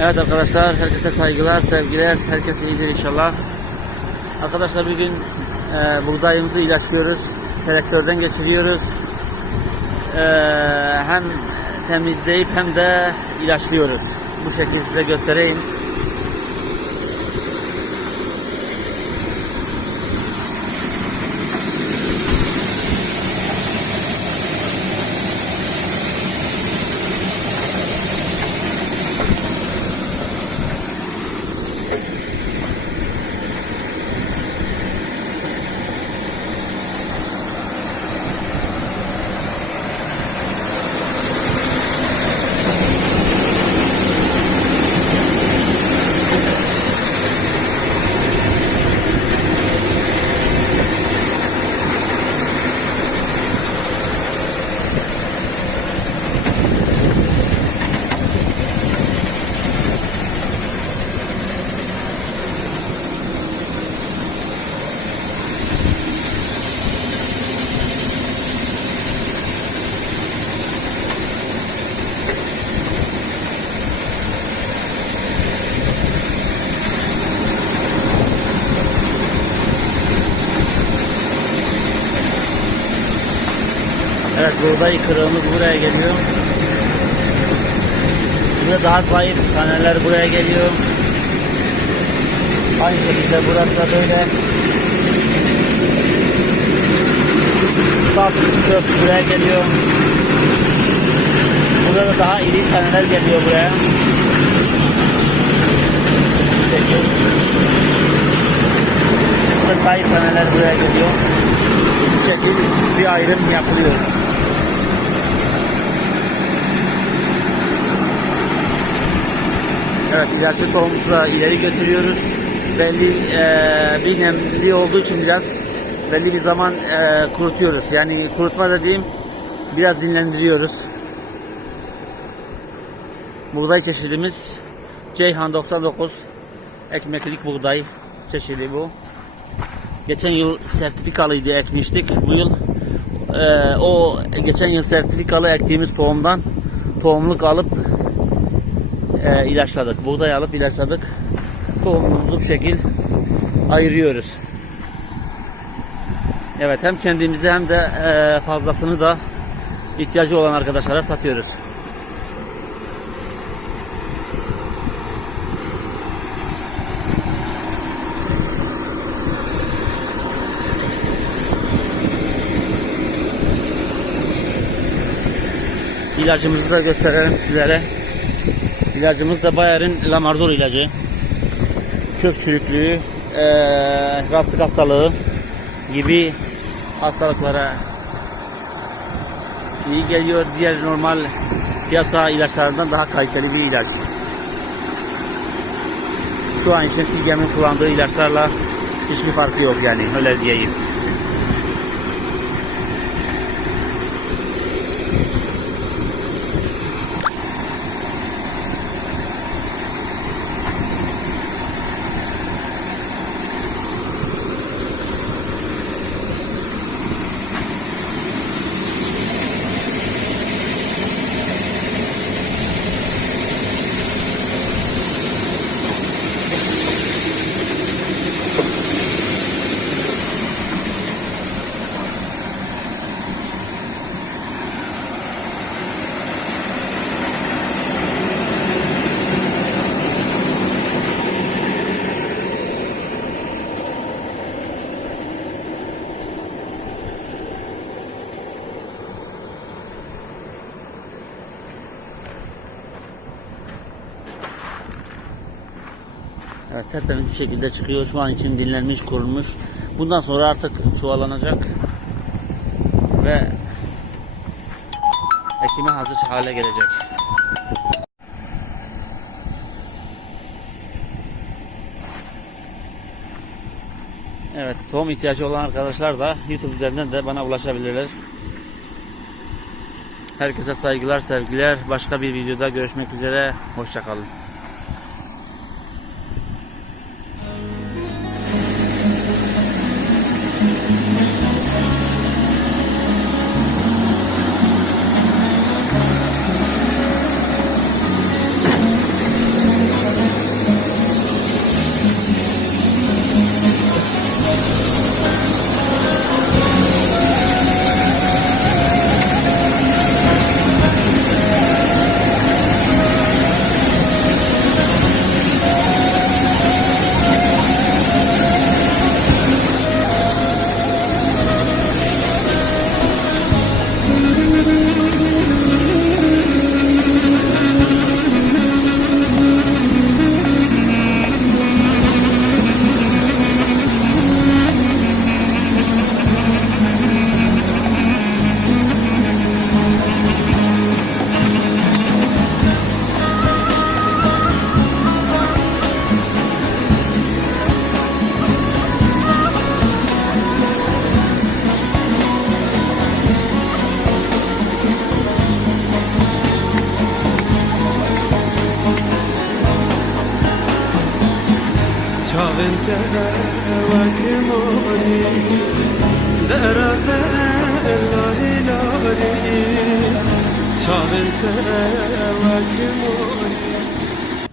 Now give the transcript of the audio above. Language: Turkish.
Evet arkadaşlar herkese saygılar, sevgiler, herkes iyidir inşallah. Arkadaşlar bugün e, buğdayımızı ilaçlıyoruz, selektörden geçiriyoruz. E, hem temizleyip hem de ilaçlıyoruz. Bu şekilde size göstereyim. Evet buğday kırığımız buraya geliyor. Burada daha zayıf taneler buraya geliyor. Aynı şekilde burası da böyle. Saf kök buraya geliyor. Burada da daha iri taneler geliyor buraya. Burada zayıf taneler buraya geliyor. Bu şekil bir ayrım yapılıyor. Evet ileride tohumumuzu da ileri götürüyoruz. Belli e, bir nemli olduğu için biraz belli bir zaman e, kurutuyoruz. Yani kurutma dediğim biraz dinlendiriyoruz. Buğday çeşidimiz Ceyhan 99 ekmeklik buğday çeşidi bu. Geçen yıl sertifikalıydı ekmiştik. Bu yıl e, o geçen yıl sertifikalı ektiğimiz tohumdan tohumluk alıp e, ilaçladık. Buğday alıp ilaçladık. Tohumumuzu bu şekil ayırıyoruz. Evet hem kendimize hem de e, fazlasını da ihtiyacı olan arkadaşlara satıyoruz. İlacımızı da gösterelim sizlere. İlacımız da Bayer'in Lamardor ilacı. Kök çürüklüğü, eee rastlık hastalığı gibi hastalıklara iyi geliyor. Diğer normal piyasa ilaçlarından daha kaliteli bir ilaç. Şu an için Tilgem'in kullandığı ilaçlarla hiçbir farkı yok yani öyle diyeyim. Evet tertemiz bir şekilde çıkıyor. Şu an için dinlenmiş, kurulmuş. Bundan sonra artık çuvallanacak ve ekime hazır hale gelecek. Evet, tohum ihtiyacı olan arkadaşlar da YouTube üzerinden de bana ulaşabilirler. Herkese saygılar, sevgiler. Başka bir videoda görüşmek üzere. Hoşçakalın. Çavente lari Çavente vakimoni